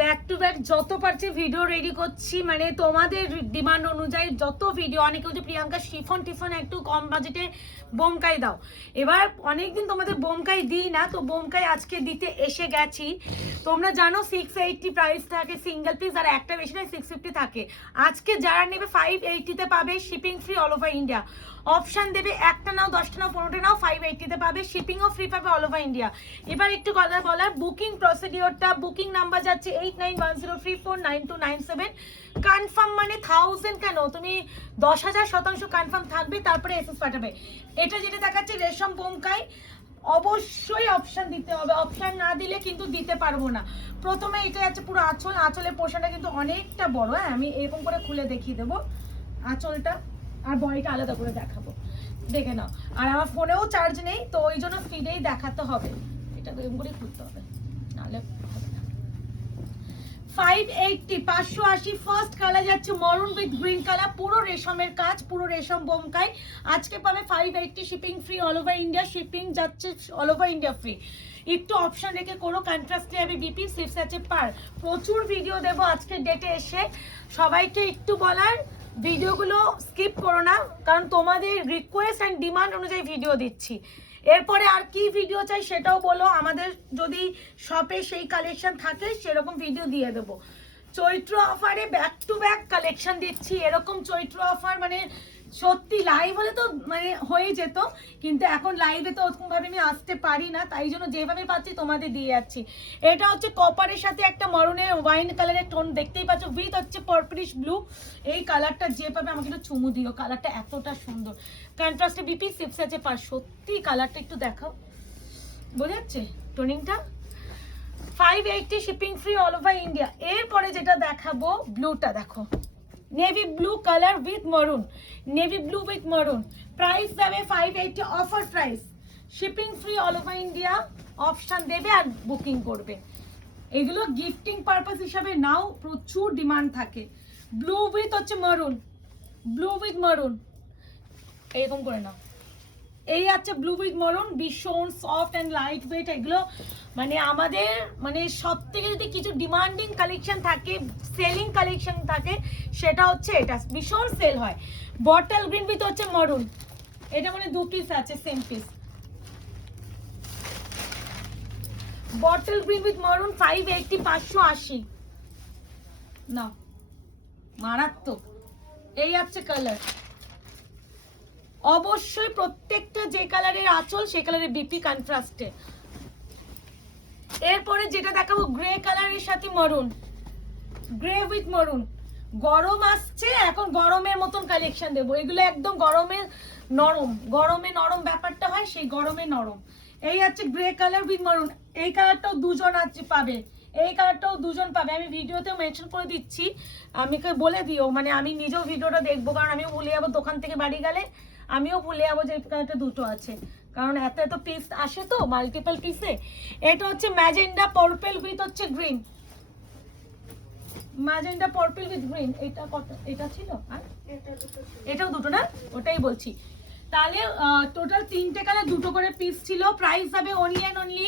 Back to back যত পারছি video ready করছি, মানে তোমাদের ডিমান্ড অনুযায়ী যত ভিডিও। অনেকে হচ্ছে প্রিয়াঙ্কা শিফন টিফন একটু কম বাজেটে বোমকাই দাও। এবার অনেকদিন তোমাদের বোমকাই দিই না, তো বোমকাই আজকে দিতে এসে গেছি। তোমরা জানো 680 প্রাইস থাকে সিঙ্গেল পিস, আর একটা বেশি নয় 650 থাকে। আজকে যারা নেবে 580-তে পাবে, shipping free all over India. Option দেবে একটা নাও, 10টা নাও, 15টা নাও, 580-তে পাবে, শিপিংও ফ্রি পাবে অল ওভার ইন্ডিয়া। এবার একটু কথা বলার, বুকিং প্রসিডিওরটা, বুকিং নাম্বার যাচ্ছে 8910349297। কনফার্ম মানে 1000 কেন, তুমি 10,000% কনফার্ম থাকবে, তারপরে এসএস পাঠাবে। এটা যেটা দেখাচ্ছে রেশম বোমকাই, অবশ্যই অপশন দিতে হবে, অপশন না দিলে কিন্তু দিতে পারবো না। প্রথমে এটা আছে পুরো আঁচল, আঁচলের পোর্শনটা কিন্তু অনেকটা বড়। হ্যাঁ, আমি এরকম করে খুলে দেখিয়ে দেবো আঁচলটা, আর বডিটা আলাদা করে দেখাবো, দেখে নাও। আর আমার ফোনেও চার্জ নেই, তো ওই জন্য স্পিডেই দেখাতে হবে, এটা এরকম করেই খুলতে হবে, নাহলে হবে না। 580 580 ফার্স্ট কালার যাচ্ছে মরুন উইথ গ্রিন কালার, পুরো রেশমের কাজ, পুরো রেশম বোমকাই। আজকে পাবে 580, shipping free all over India, shipping যাচ্ছে অল ওভার ইন্ডিয়া ফ্রি। একটু অপশন রেখে কোনো কন্ট্রাস্টে আমি বিপি সিপস আছে পার, প্রচুর ভিডিও দেবো আজকে ডেটে এসে। সবাইকে একটু বলার, ভিডিওগুলো স্কিপ করো না, কারণ তোমাদের রিকোয়েস্ট অ্যান্ড ডিমান্ড অনুযায়ী ভিডিও দিচ্ছি। এরপরে আর কি ভিডিও চাই সেটাও বলো, আমাদের যদি শপে সেই কালেকশন থাকে সেরকম ভিডিও দিয়ে দেবো। চৈত্র অফারে ব্যাক টু ব্যাক কালেকশন দিচ্ছি, এরকম চৈত্র অফার মানে সত্যি লাইভ হলে তো মানে হয়ে যেত, কিন্তু এখন লাইভে তো ওরকম ভাবে আমি আসতে পারি না, তাই জন্য যেভাবে পাচ্ছি তোমাদের দিয়ে যাচ্ছি। এটা হচ্ছে কপারের সাথে একটা মরুনের ওয়াইন কালারের টোন, দেখতেই পাচ্ছ, উইথ হচ্ছে পার্পলিশ ব্লু। এই কালারটা যে পাবে আমাকে একটু চুমু দিও, কালারটা এতটা সুন্দর। কন্ট্রাস্টে বিপি সিপস আছে পার, সত্যি কালারটা একটু দেখাও, বোঝা যাচ্ছে টোনিংটা। 580 shipping free all over India. এরপরে যেটা দেখাবো ব্লুটা দেখো, navy blue colour with maroon, navy blue with maroon. Price যাবে 580 offer price, shipping free all over India. Option দেবে আর বুকিং করবে। এগুলো গিফটিং পারপাস হিসাবে নাও, প্রচুর ডিমান্ড থাকে। ব্লু উইথ হচ্ছে মরুন, ব্লু উইথ মরুন, এরকম করে নাও। এই আছে ব্লু উইথ মরুন, ভীষণ সফট অ্যান্ড লাইট ওয়েট। এগুলো মানে আমাদের মানে সব থেকে যদি কিছু ডিমান্ডিং কালেকশন থাকে, সেলিং কালেকশন থাকে, সেটা হচ্ছে এটা, ভীষণ সেল হয়। বটল গ্রিন উইথ হচ্ছে মরুন, এটা মানে 2 পিস আছে, same piece. Bottle green with maroon 580 580 না, মারাত্মক। এই আছে কালার, অবশ্যই প্রত্যেকটা যে কালারের আঁচল সে কালারের বিপি কন্ট্রাস্টে। এরপরে যেটা দেখাবো গ্রে কালারের সাথে মরুন, গ্রে উইথ মরুন। গরম আসছে, এখন গরমের মতন কালেকশন দেবো। এগুলো একদম গরমের নরম, গরমে নরম ব্যাপারটা হয়, সেই গরমে নরম। এই আছে গ্রে কালার উইথ মরুন, এই কালারটাও দুজন আছে পাবে, এই কালারটাও দুজন পাবে। আমি ভিডিওতেও মেনশন করে দিচ্ছি, আমাকে বলে দিও, মানে আমি নিজেও ভিডিওটা দেখবো, কারণ আমিও ভুলে যাবো দোকান থেকে বাড়ি গেলে, আমিও ভুলে যাবো যে এই কালারটা দুটো আছে, কারণ এত এত পিস আসে তো মাল্টিপল পিসে। এটা হচ্ছে ম্যাজেন্ডা পার্পল উইথ হচ্ছে green, magenta purple with green. এটা কত, এটা ছিল আর এটাও দুটো না, ওটাই বলছি। তাহলে টোটাল 3টে কালার, দুটো করে পিস ছিল। প্রাইস হবে only and only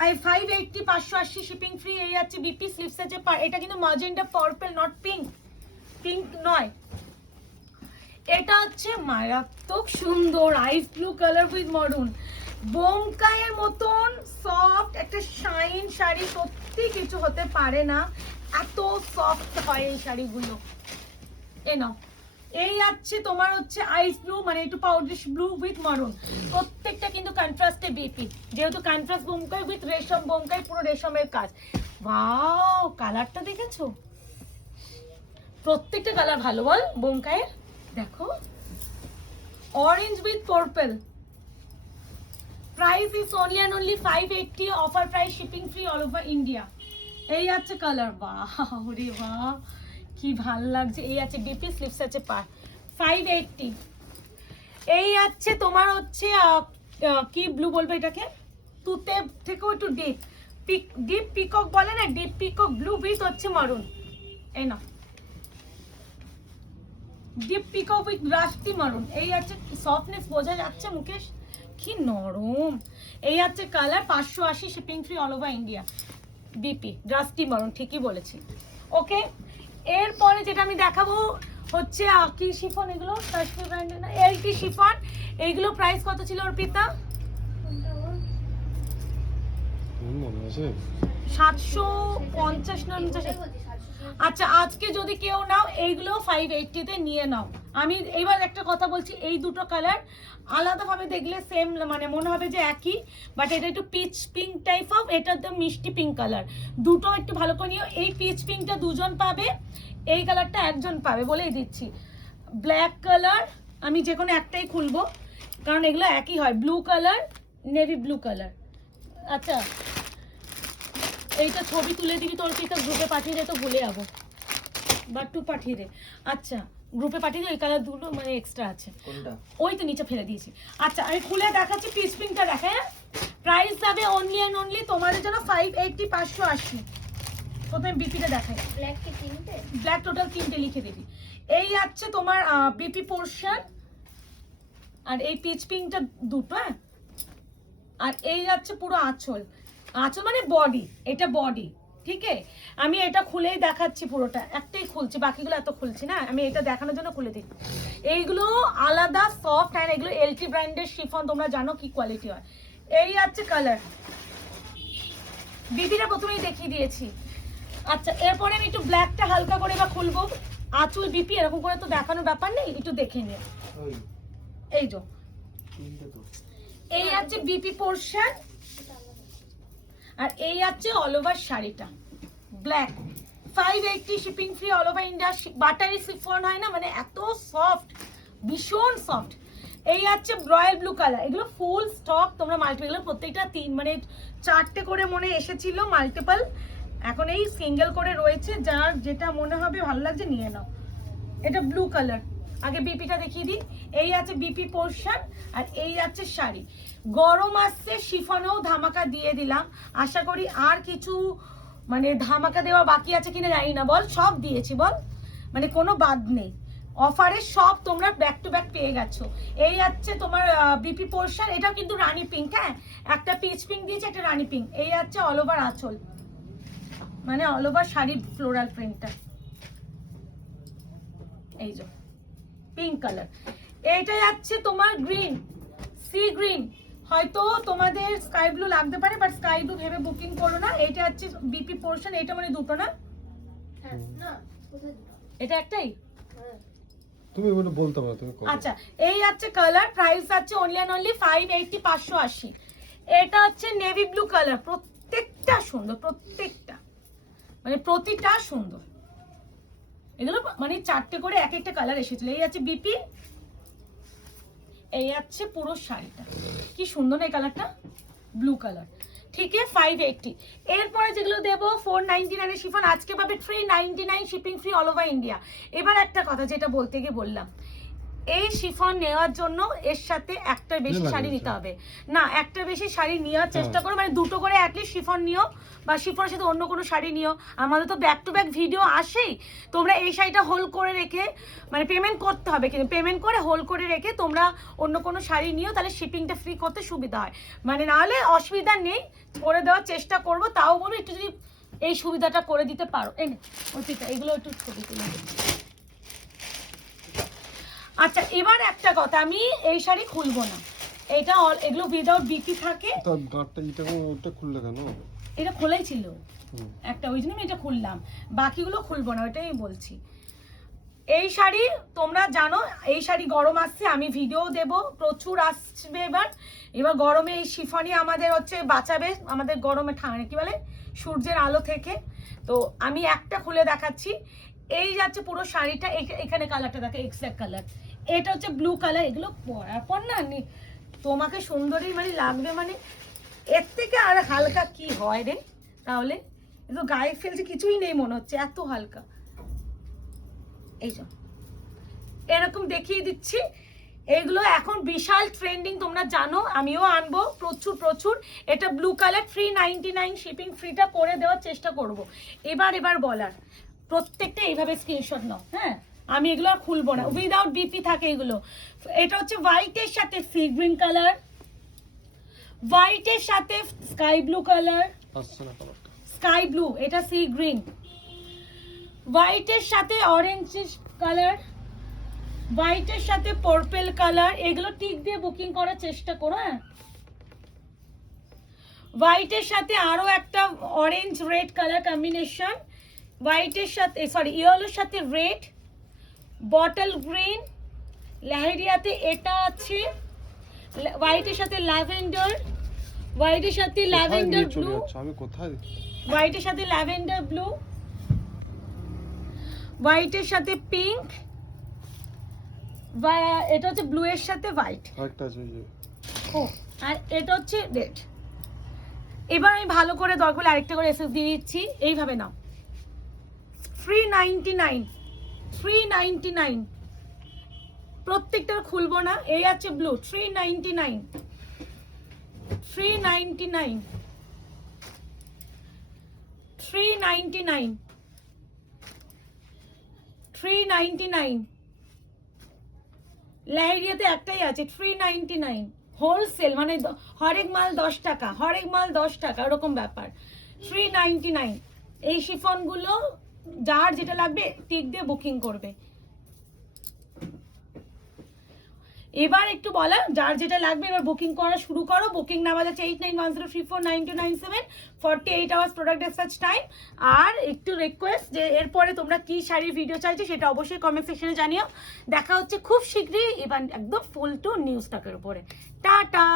580 580 shipping free. এই আছে বিপি স্লিপস আছে। এটা কিন্তু magenta purple, not pink, pink নয়। এটা হচ্ছে মারাত্মক সুন্দর আইস ব্লু কালার উইথ মরুন, বোমকায়ের মতন সফট একটা শাইন শাড়ি, সত্যি কিছু হতে পারে না, এত সফট হয় এই শাড়িগুলো। এ নাও, এই আছে তোমার হচ্ছে আইস ব্লু, মানে একটু পাউডারিশ ব্লু উইথ মরুন। প্রত্যেকটা কিন্তু কন্ট্রাস্টে বিপি, যেহেতু কন্ট্রাস্ট বোমকাই উইথ রেশম বোমকাই, পুরো রেশমের কাজ। ওয়াও, কালারটা দেখেছো, প্রত্যেকটা কালার ভালো বল বোমকায়ের। দেখো, orange with purple. Price is only and only 580 offer price, shipping free all over India. এই আছে কালার, বাহ রে বাহ, কি ভাল লাগছে। এই আছে বিপি স্লিপস আছে পার, 580। এই আছে তোমার হচ্ছে কি ব্লু বলবো এটাকে, তুতে থেকেও একটু ডিপ, ডিপ পিকক বলে না, ডিপ পিকক ব্লু উইথ হচ্ছে মরুন। এই না, ডিপ পিকক উইথ রাস্টি মারুন। এই আছে, সফটনেস বোঝা যাচ্ছে মুকেশ, কি নরম। এই আছে colour, 580 shipping free all over India. BP dusty মারুন, ঠিকই বলেছি। ওকে, এরপরে যেটা আমি দেখাবো হচ্ছে কি শিফন, এগুলো কাশ্মীর ব্র্যান্ডের না, এলটি শিফন। এইগুলো প্রাইস কত ছিল অর্পিতা? 750 না 49? আচ্ছা, আজকে যদি কেউ নাও এইগুলো 580 তে নিয়ে নাও। আমি এইবার একটা কথা বলছি, এই দুটো কালার আলাদাভাবে দেখলে সেম মানে মনে হবে যে একই, বাট এটা একটু পিচ পিঙ্ক টাইপ অফ, এটা তো মিষ্টি পিঙ্ক কালার। দুটো একটু ভালো করে নিও। এই পিচ পিঙ্কটা দুজন পাবে, এই কালারটা একজন পাবে, বলেই দিচ্ছি। ব্ল্যাক কালার আমি যে কোনো একটাই খুলবো, কারণ এগুলো একই হয়। Blue colour, navy blue colour. আচ্ছা, এইটা ছবি তুলে দিবি তোর পিতা, গ্রুপে পাঠিয়ে দে, তো ভুলে যাবো, বা টু পাঠিয়ে দে। আচ্ছা, গ্রুপে পাঠিয়ে দে, ওই কালার দুটো মানে এক্সট্রা আছে, ওই তো নিচে ফেলে দিয়েছি। আচ্ছা, আমি খুলে দেখাচ্ছি, পিস পিঙ্কটা দেখা। হ্যাঁ, প্রাইস যাবে অনলি অ্যান্ড অনলি তোমাদের জন্য 580, 580। প্রথমে বিপিটা দেখাই। ব্ল্যাক টোটাল 3টে লিখে দিবি। এই আছে তোমার বিপি পোর্শন, আর এই পিচ পিঙ্কটা দুটো। হ্যাঁ, আর এই যাচ্ছে পুরো আঁচল। আঁচল মানে বডি, এটা বডি। ঠিক আছে, আমি এটা খুলেই দেখাচ্ছি, পুরোটা একটাই খুলছি, বাকিগুলো এত খুলছি না, আমি এটা দেখানোর জন্য খুলে দিই। এইগুলো আলাদা সফট, আর এগুলো এলটি ব্র্যান্ডের শিফন, তোমরা জানো কি কোয়ালিটি হয়। এই আছে কালার, বিবিটা প্রথমেই দেখিয়ে দিয়েছি। আচ্ছা, এরপরে আমি একটু ব্ল্যাকটা হালকা করে বা খুলবো। আঁচল বিপি এরকম করে তো দেখানোর ব্যাপার নেই, একটু দেখে নে। এই যে এই আছে বিপি পোর্শন, আর এই আছে অল ওভার শাড়িটা black. 580 shipping free all over India. Buttery chiffon হয় না, মানে এত সফট, ভীষণ সফট। এই আছে রয়্যাল ব্লু কালার। এগুলো ফুল স্টক, তোমরা মাল্টিপল, প্রত্যেকটা 3 মানে 4টে করে মনে এসেছিল মাল্টিপল, এখন এই সিঙ্গেল করে রয়েছে। যার যেটা মনে হবে ভালো লাগছে নিয়ে নাও। এটা ব্লু কালার। আগে বিপিটা দেখিয়ে দিই। এই আছে বিপি পোর্শন, আর এই আছে শাড়ি। গরম আসছে, শিফনেও ধামাকা দিয়ে দিলাম। আশা করি আর কিছু মানে ধামাকা দেওয়া বাকি আছে কিনা জানি না, বল সব দিয়েছি বল, মানে কোনো বাদ নেই। অফারে সব তোমরা ব্যাক টু ব্যাক পেয়ে গেছো। এই আছে তোমার বিপি পোর্শন, এটাও কিন্তু রানী পিঙ্ক। হ্যাঁ, একটা পিচ পিঙ্ক দিয়েছে, একটা রানী পিঙ্ক। এই আছে অল ওভার আঁচল, মানে অল ওভার শাড়ির ফ্লোরাল প্রিন্টটা, এই যে পিঙ্ক কালার। এইটা যাচ্ছে তোমার গ্রিন, সি গ্রিন। হয়তো তোমাদের স্কাই ব্লু লাগতে পারে, বাট স্কাই ব্লু ভেবে বুকিং করো না। এটা হচ্ছে বিপি পোর্শন, এটা মানে দুটো না, এটা একটাই, তুমি ওটা বলতে পারো, তুমি করো। আচ্ছা, এই আছে কালার, প্রাইস আছে অনলি এন্ড অনলি 580, 580। এটা হচ্ছে নেভি ব্লু কালার। প্রত্যেকটা সুন্দর, প্রত্যেকটা মানে প্রতিটা সুন্দর। এগুলো মানে 4টে করে এক একটা কালার এসেছিল। এই আছে বিপি, এই আছে পুরো শাড়িটা, কি সুন্দর না এই কালারটা, ব্লু কালার। ঠিক আছে, 580। এরপরে যেগুলো দেবো 499 এর শিফন, আজকে পাবে 399 shipping free all over India. এবার একটা কথা যেটা বলতে গিয়ে বললাম, এই শিফন নেওয়ার জন্য এর সাথে একটা বেশি শাড়ি নিতে হবে না, একটা বেশি শাড়ি নেওয়ার চেষ্টা করো, মানে দুটো করে অ্যাটলিস্ট শিফন নিও, বা শিফনের সাথে অন্য কোনো শাড়ি নিও। আমাদের তো ব্যাক টু ব্যাক ভিডিও আসেই, তোমরা এই শাড়িটা হোল্ড করে রেখে, মানে পেমেন্ট করতে হবে, কিন্তু পেমেন্ট করে হোল্ড করে রেখে তোমরা অন্য কোনো শাড়ি নিও, তাহলে শিপিংটা ফ্রি করতে সুবিধা হয়। মানে নাহলে অসুবিধা নেই, করে দেওয়ার চেষ্টা করবো। তাও বলো একটু যদি এই সুবিধাটা করে দিতে পারো। এগুলো একটু ছবি তুলে। আচ্ছা, এবার একটা কথা, আমি এই শাড়ি খুলবো না, এটা এগুলো উইদাউট বিপি থাকে। তার গাঁটটা এটা খুললে কেন? এটা খোলাই ছিল একটা, ওই জন্য আমি এটা খুললাম, বাকিগুলো খুলবো না, ওইটাই বলছি। এই শাড়ি তোমরা জানো, এই শাড়ি গরম আসছে, আমি ভিডিও দেব, প্রচুর আসবে এবার। এবার গরমে এই শিফনই আমাদের হচ্ছে বাঁচাবে, আমাদের গরমে ঠান্ডা কি বলে সূর্যের আলো থেকে। তো আমি একটা খুলে দেখাচ্ছি। এই যাচ্ছে পুরো শাড়িটা, এখানে কালারটা দেখো, এক্সাক্ট কালার। এটা হচ্ছে ব্লু কালার। এগুলো পরার পর না তোমাকে সুন্দরী মানে লাগবে, মানে এর থেকে আর হালকা কি হয় রে? তাহলে এতো গায়ে ফেলছে, কিছুই নেই মনে হচ্ছে, এত হালকা। এই যে এরকম দেখিয়ে দিচ্ছি। এগুলো এখন বিশাল ট্রেন্ডিং, তোমরা জানো, আমিও আনবো প্রচুর প্রচুর। এটা ব্লু কালার, 399 শিপিং ফ্রিটা করে দেওয়ার চেষ্টা করব। এবার বলার, প্রত্যেকটা এইভাবে স্ক্রিনশট নাও। হ্যাঁ, আমি এগুলো আর খুলবো না, উইদাউট বিপি থাকে এগুলো। এটা হচ্ছে হোয়াইটের সাথে সি গ্রিন কালার, হোয়াইটের সাথে sky blue colour, sky blue, এটা সি গ্রিন, হোয়াইটের সাথে অরেঞ্জ কালার, হোয়াইটের সাথে পার্পল কালার, এগুলো টিক দিয়ে বুকিং করার চেষ্টা করো। হ্যাঁ, হোয়াইটের সাথে আরো একটা অরেঞ্জ রেড কালার কম্বিনেশন, হোয়াইটের সাথে সরি ইয়েলোর সাথে রেড, বটল গ্রিন, লেহেরিয়াতে এটা আছে, হোয়াইটের সাথে ল্যাভেন্ডার, হোয়াইটের সাথে ল্যাভেন্ডার ব্লু, আমি কোথায় হোয়াইটের সাথে ল্যাভেন্ডার ব্লু, হোয়াইটের সাথে পিঙ্ক, এটা হচ্ছে ব্লু এর সাথে হোয়াইট, একটা আছে এই যে ও, আর এটা হচ্ছে রেড। এবার আমি ভালো করে দরকার হলে আরেকটা করে এসএস দিয়ে দিচ্ছি, এইভাবে নাও। 399, 399, প্রত্যেকটার খুলবো না, এই আছে ব্লু 399, 399, 399, 399, লেহেরিয়াতে একটাই আছে 399, হোলসেল মানে হরেক মাল 10 টাকা, হরেক মাল 10 টাকা এরকম ব্যাপার। 399 এই শিফনগুলো যার যেটা লাগবে টিক দিয়ে বুকিং করবে। এবার একটু বলা যার যেটা লাগবে এবার বুকিং করা শুরু করো। বুকিং নাম্বার আছে 8910349297, 48 আওয়ার্স প্রোডাক্ট ডিসপ্যাচ টাইম। আর একটু রিকোয়েস্ট যে এরপরে তোমরা কি শাড়ির ভিডিও চাইছো সেটা অবশ্যই কমেন্ট সেকশনে জানিও। দেখা হচ্ছে খুব শীঘ্রই এবার একদম ফুল টু নিউ স্টকের উপরে। টাটা।